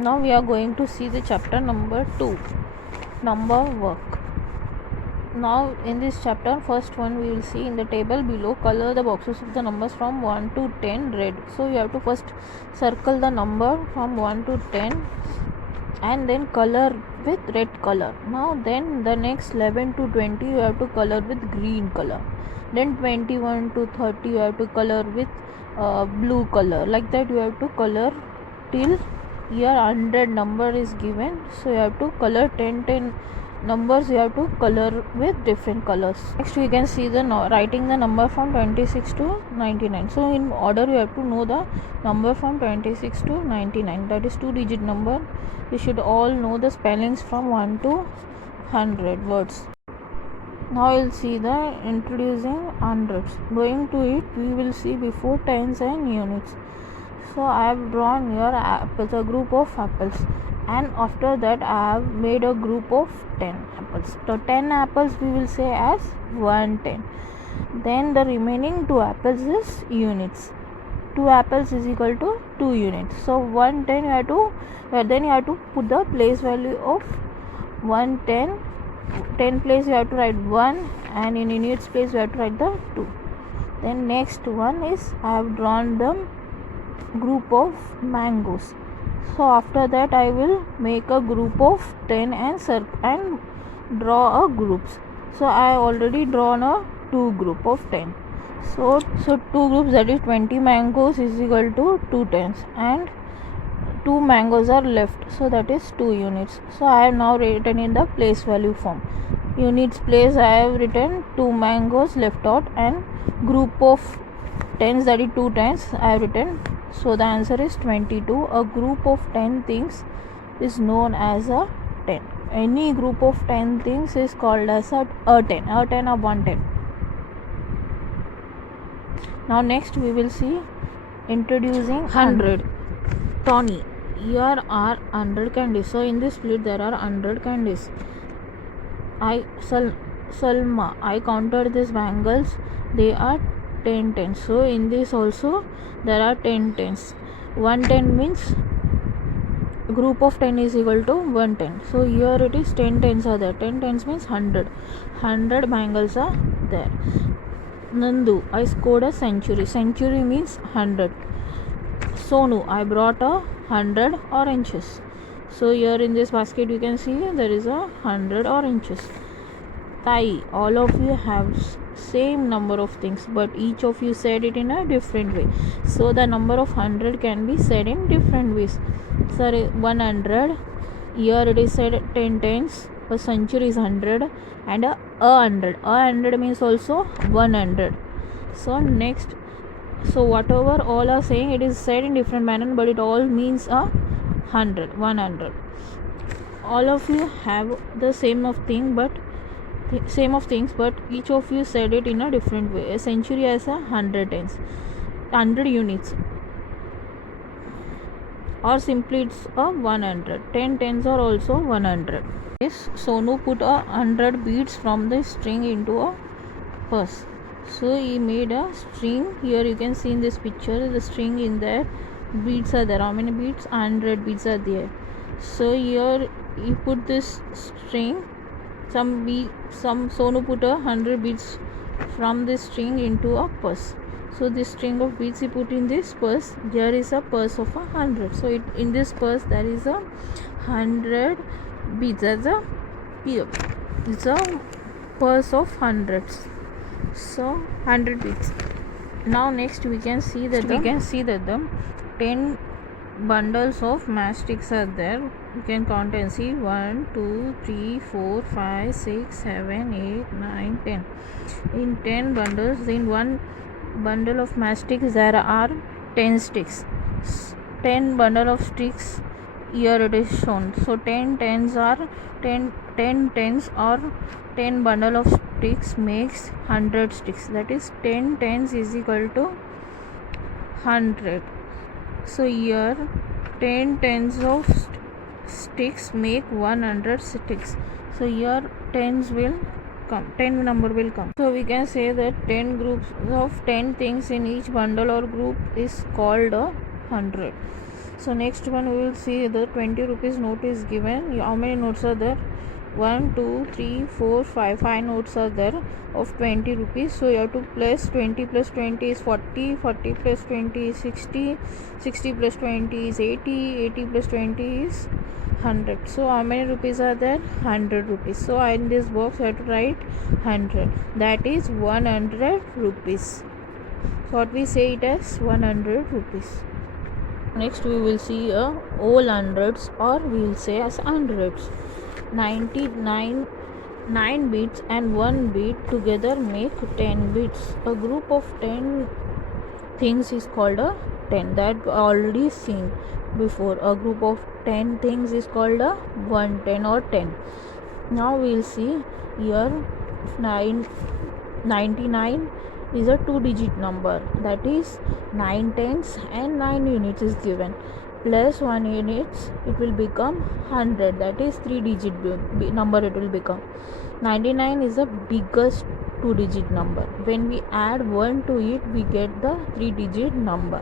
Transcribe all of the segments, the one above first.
Now we are going to see the chapter number 2, number work. Now in this chapter, first one we will see in the table below, color the boxes of the numbers from 1 to 10 red. So you have to first circle the number from 1 to 10 and then color with red color. Now then the next 11 to 20 you have to color with green color. Then 21 to 30 you have to color with blue color. Like that you have to color till here 100 number is given, so you have to color 10 numbers, you have to color with different colors. Next we can see the writing the number from 26 to 99. So in order you have to know the number from 26 to 99, that is 2-digit number. You should all know the spellings from 1 to 100 words. Now we'll see the introducing hundreds. Going to it, we will see before tens and units. So I have drawn here apples, a group of apples, and after that I have made a group of 10 apples. So 10 apples we will say as 110. Then the remaining 2 apples is units. 2 apples is equal to 2 units. So 110 you have to, then you have to put the place value of 110. 10 place you have to write 1, and in units place you have to write the 2. Then next one is I have drawn the group of mangoes. So after that I will make a group of 10 and draw a groups. So I already drawn a 2 group of 10. So 2 groups, that is 20 mangoes is equal to 2 tens, and 2 mangoes are left, so that is 2 units. So I have now written in the place value form. Units place I have written 2 mangoes left out, and group of tens, that is 2 tens, I have written. So the answer is 22. A group of 10 things is known as a 10. Any group of 10 things is called as a 10 or 110. Now next we will see introducing 100. Tony, here are 100 candies. So in this plate there are 100 candies. Salma, I counted these bangles, they are 10 tens. So in this also there are 10 tens. 110 means group of 10 is equal to 110. So here it is 10 tens are there. 10 tens means 100. 100 bangles are there. Nandu, I scored a century. Century means 100. Sonu, I brought 100 oranges. So here in this basket you can see there is 100 oranges. Tai, all of you have same number of things, but each of you said it in a different way. So the number of 100 can be said in different ways. Sorry, 100. Here it is said 10 tens. A century is 100, and a 100. A 100 means also 100. So next, so whatever all are saying, it is said in different manner, but it all means 100. All of you have the same of things, but each of you said it in a different way. A century has 100 tens, 100 units, or simply it's 100. 10 tens are also 100. Yes, Sonu put 100 beads from the string into a purse. So he made a string. Here you can see in this picture the string, in there beads are there. How many beads? 100 beads are there. So here he put this string, some Sonu put 100 beads from this string into a purse. So this string of beads he put in this purse. Here is a purse of 100. So in this purse there is 100 beads as a here. It's a purse of hundreds. So 100 beads. Now next we can see that the 10 bundles of matchsticks are there. You can count and see 1, 2, 3, 4, 5, 6, 7, 8, 9, 10. In 10 bundles, in one bundle of matchsticks there are 10 sticks. 10 bundle of sticks, here it is shown. So 10 tens or 10 bundle of sticks makes 100 sticks. That is 10 tens is equal to 100. So here 10 tens of sticks make 100 sticks. So here tens will come, 10 number will come. So we can say that 10 groups of 10 things in each bundle or group is called 100. So next one we will see the 20 rupees note is given. How many notes are there? 1, 2, 3, 4, 5. 5 notes are there of 20 rupees. So you have to plus 20 plus 20 is 40. 40 plus 20 is 60. 60 plus 20 is 80. 80 plus 20 is 100. So how many rupees are there? 100 rupees. So in this box I have to write 100. That is 100 rupees. So what we say it as 100 rupees. Next we will see all hundreds, or we will say as hundreds. 99 9 bits and 1 bit together make 10 bits. A group of 10 things is called a 10. That already seen before. A group of 10 things is called a 110 or 10. Now we will see here 99 is a 2-digit number, that is 9 tens and 9 units is given, plus 1 units it will become 100, that is 3-digit number it will become. 99 is the biggest 2-digit number. When we add 1 to it we get the 3-digit number.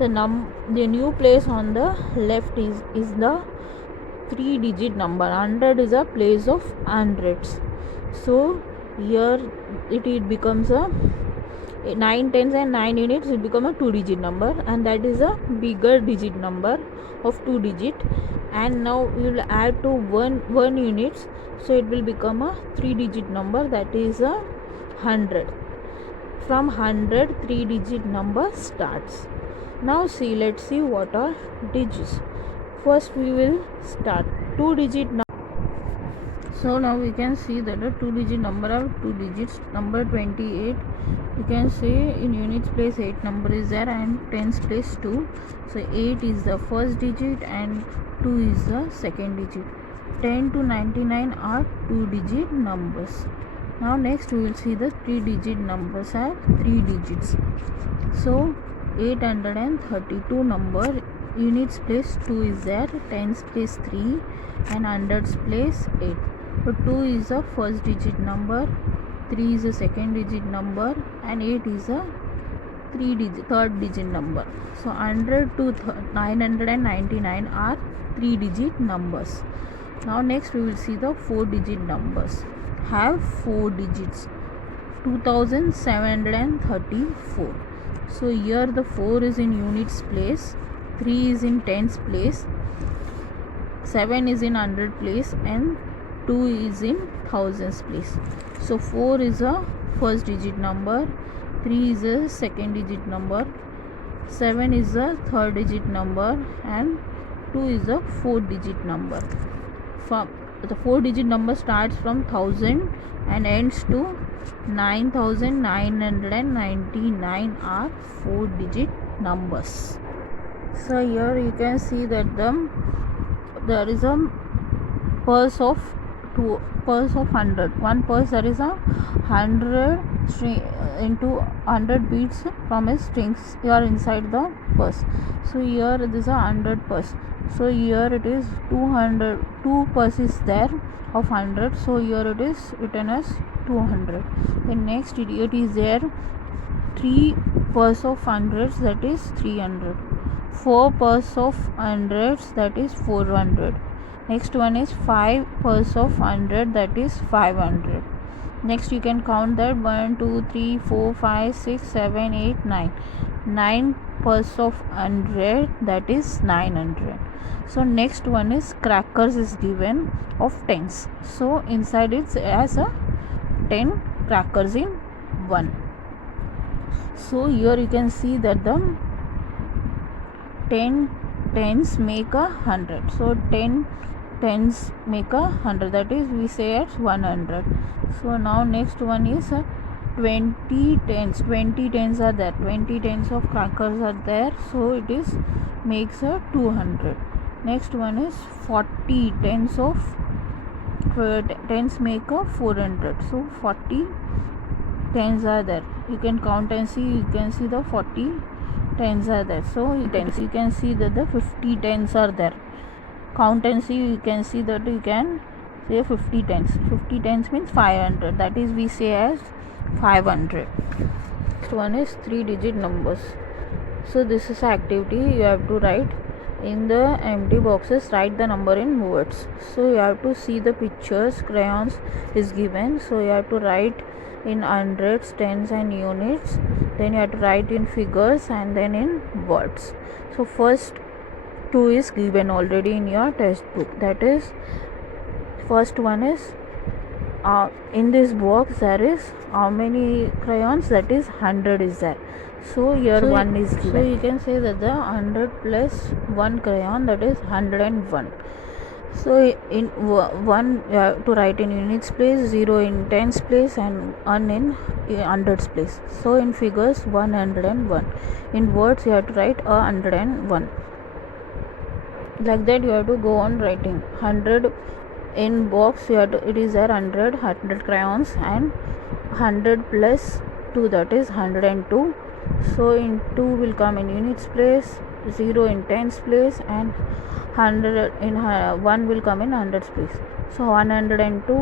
The new place on the left is the 3-digit number. 100 is a place of hundreds. So here it becomes a 9 tens and 9 units, it become a 2-digit number, and that is a bigger digit number of 2 digit. And now we will add to 1 units, so it will become a 3-digit number, that is a 100. From 100 3-digit number starts. Now see, let's see what are digits. First we will start 2-digit number. So now we can see that a 2-digit number are 2 digits. Number 28, you can say in units place 8 number is there and tens place 2. So 8 is the first digit and 2 is the second digit. 10 to 99 are 2-digit numbers. Now next we will see the 3-digit numbers are 3 digits. So 832 number, units place 2 is there, tens place 3 and hundreds place 8. So 2 is the first digit number, 3 is the second digit number and 8 is the third digit number. So 100 to 999 are 3-digit numbers. Now next we will see the 4-digit numbers. Have 4 digits. 2734. So here the 4 is in units place, 3 is in tens place, 7 is in hundred place and 2 is in thousands place. So 4 is a first digit number, 3 is a second digit number, 7 is a third digit number and 2 is a fourth digit number. From the 4-digit number starts from 1000 and ends to 9999 are 4-digit numbers. So here you can see that there is a purse of 100. One purse, there is a 100 into 100 beads from a strings here inside the purse. So here this is a 100 purse. So here it is 200, 2 purses there of 100. So here it is written as 200. Then next it is there 3 purse of hundreds, that is 300. 4 purse of hundreds, that is 400. Next one is 5 purse of 100, that is 500. Next you can count that 1 2 3 4 5 6 7 8 9. 9 purse of 100, that is 900. So next one is crackers is given of tens. So inside it has a 10 crackers in 1. So here you can see that the 10 tens make a 100. So 10 tens make a 100, that is we say as 100. So now next one is 20 tens. 20 tens are there, 20 tens of crackers are there, so it is makes a 200. Next one is 40 tens of tens make a 400. So 40 tens are there, you can count and see, you can see the 40 tens are there. So tens, you can see that the 50 tens are there, count and see, you can see that you can say 50 tens. 50 tens means 500, that is we say as 500. Next one is 3-digit numbers. So this is activity, you have to write in the empty boxes write the number in words. So you have to see the pictures, crayons is given, so you have to write in hundreds, tens and units, then you have to write in figures and then in words. So first two is given already in your textbook, that is first one is in this box there is how many crayons, that is 100 is there. So here one is given. So you can say that the 100 plus 1 crayon, that is 101. So in 1 you have to write in units place, 0 in tens place and 1 in hundreds place. So in figures 101. In words you have to write 101. Like that you have to go on writing 100 in box. You have to, it is there 100 crayons and 100 plus 2, that is 102. So in 2 will come in units place, 0 in tens place and 100 in 1 will come in hundreds place. So 102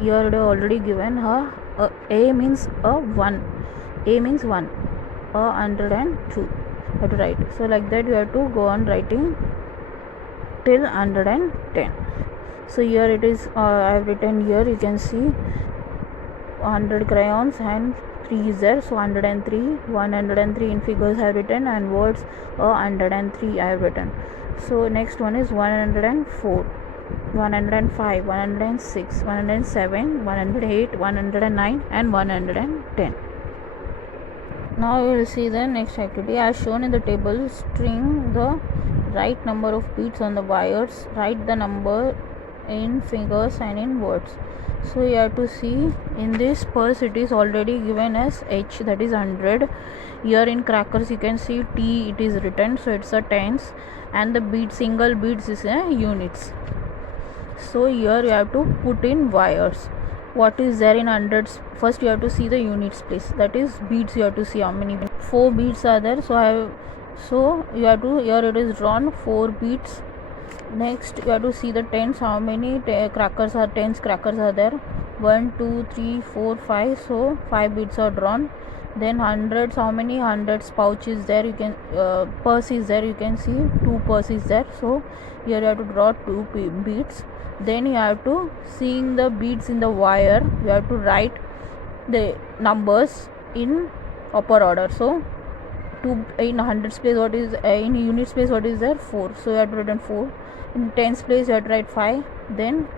here they already given her a means a 1, a means 1, 102 you have to write. So like that you have to go on writing till 110. So here it is I have written here, you can see 100 crayons and 3 is there, so 103. 103 in figures I have written and words 103 I have written. So next one is 104, 105, 106, 107, 108, 109 and 110. Now we will see the next activity. As shown in the table, string the right number of beads on the wires, write the number in figures and in words. So you have to see in this purse it is already given as H, that is 100. Here in crackers you can see T, it is written, so it's a tens, and the bead, single beads is a units. So here you have to put in wires. What is there in hundreds? First you have to see the units place, that is beads. You have to see how many 4 beads are there. So you have to, here it is drawn 4 beads. Next you have to see the tens, how many crackers are, tens crackers are there, 1 2 3 4 5, so 5 beads are drawn. Then hundreds, how many hundreds pouch is there, you can purse is there, you can see 2 purse is there, so here you have to draw 2 beads. Then you have to, seeing the beads in the wire, you have to write the numbers in upper order. So in hundreds place what is in units place what is there, 4, so you have to write 4. In tens place you have to write 5. Then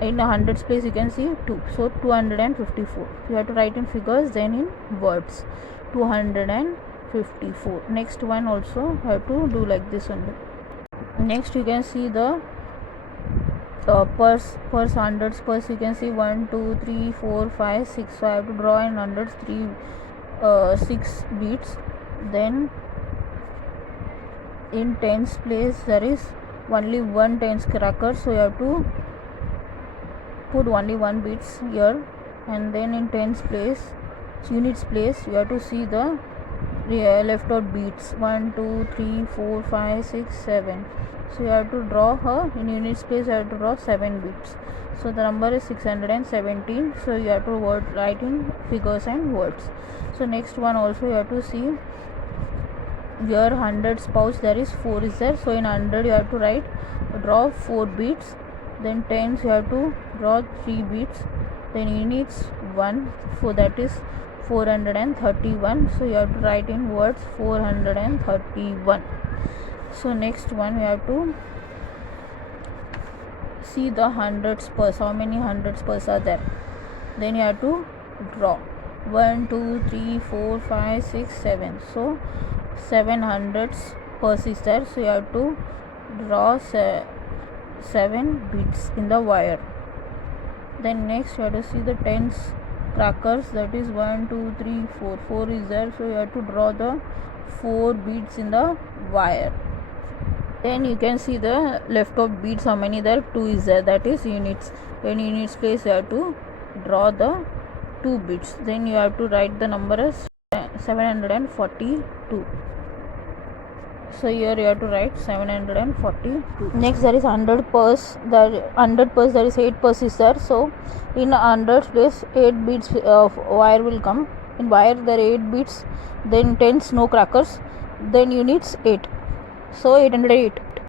in hundreds place you can see 2, so 254 you have to write in figures, then in words 254. Next one also have to do like this only. Next you can see the purse hundreds purse, you can see 1 2 3 4 5 6, so I have to draw in hundreds 6 beads. Then in tens place there is only 1 tens cracker, so you have to put only 1 beads here. And then in tens place, units place, you have to see the left out beads 1 2 3 4 5 6 7, so you have to draw her in units place, you have to draw 7 beads, so the number is 617. So you have to write in figures and words. So next one also you have to see here hundreds pouch, there is 4 is there, so in 100 you have to draw 4 beads. Then tens you have to draw 3 beads. Then units 1, so that is 431, so you have to write in words 431. So next one you have to see the hundreds purse, how many hundreds purse are there. Then you have to draw 1 2 3 4 5 6 7, so 700 purse is there, so you have to draw 7 beads in the wire. Then next you have to see the tens crackers, that is 1 2 3 4, 4 is there, so you have to draw the 4 beads in the wire. Then you can see the left out beads, how many there, 2 is there, that is units. Then units place you have to draw the 2 beads. Then you have to write the number as 742. So here you have to write 742. Next there is 100 purse, there is 8 purse is there, so in 100 place 8 beads of wire will come. In wire there are 8 beads. Then tens no crackers. Then units 8. So 808.